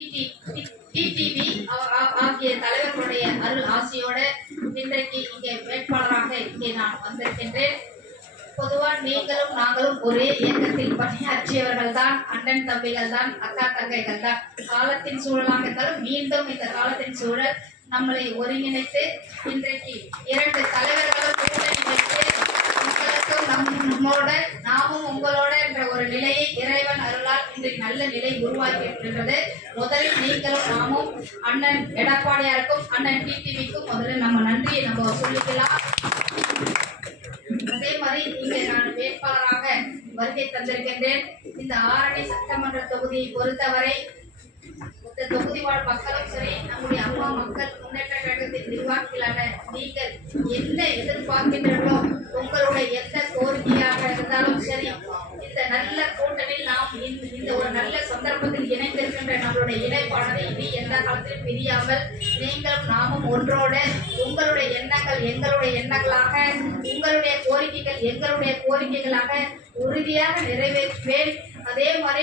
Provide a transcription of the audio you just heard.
TTV ஆகிய தலைவர்களுடைய அருள் ஆசையோடு இன்றைக்கு இங்கே வேட்பாளராக இங்கே நான் வந்திருக்கின்றேன். பொதுவா நீங்களும் நாங்களும் ஒரே இயக்கத்தில் பணியாற்றியவர்கள் தான், அண்ணன் தம்பிகள் தான், அக்கா தங்கைகள் தான். காலத்தின் சூழலாக இருந்தாலும் மீண்டும் இந்த காலத்தின் சூழல் நம்மளை ஒருங்கிணைத்து இன்றைக்கு இரண்டு தலைவர்களும் கூட்டணி வைத்து உங்களுக்கும் நம்மோட நாமும் உங்களோட என்ற ஒரு நிலையை இறைவன் அருளால் இன்றைக்கு நல்ல நிலை உருவாக்கி இருக்கின்றது. முதலில் நீங்களும் நாமும் அண்ணன் எடப்பாடியாருக்கும் அண்ணன் டிடிவிக்கும் முதல்ல நம்ம நன்றியை நம்ம சொல்லிக்கலாம். அதே மாதிரி இங்கே நான் வேட்பாளராக வருகை தந்திருக்கின்றேன். இந்த ஆரணி சட்டமன்ற தொகுதியை பொறுத்தவரை இந்த தொகுதி வாழ் மக்களும் சரி, நம்முடைய அம்மா மக்கள் முன்னேற்ற கழகத்தின் நிர்வாகிகளான நீங்கள் என்ன எதிர்பார்க்கின்றனோ, உங்களுடைய எந்த கோரிக்கையாக இருந்தாலும் சரி, இந்த நல்ல கூட்டணியில் நாம் இந்த ஒரு நல்ல சந்தர்ப்பத்தில் இணைந்திருக்கின்ற நம்மளுடைய இணைப்பானதை இனி எந்த காலத்திலும் பிரியாமல் நீங்களும் நாமும் ஒன்றோட உங்களுடைய எண்ணங்கள் எங்களுடைய எண்ணங்களாக, உங்களுடைய கோரிக்கைகள் எங்களுடைய கோரிக்கைகளாக உறுதியாக நிறைவேற்றுவேன். அதே மாதிரி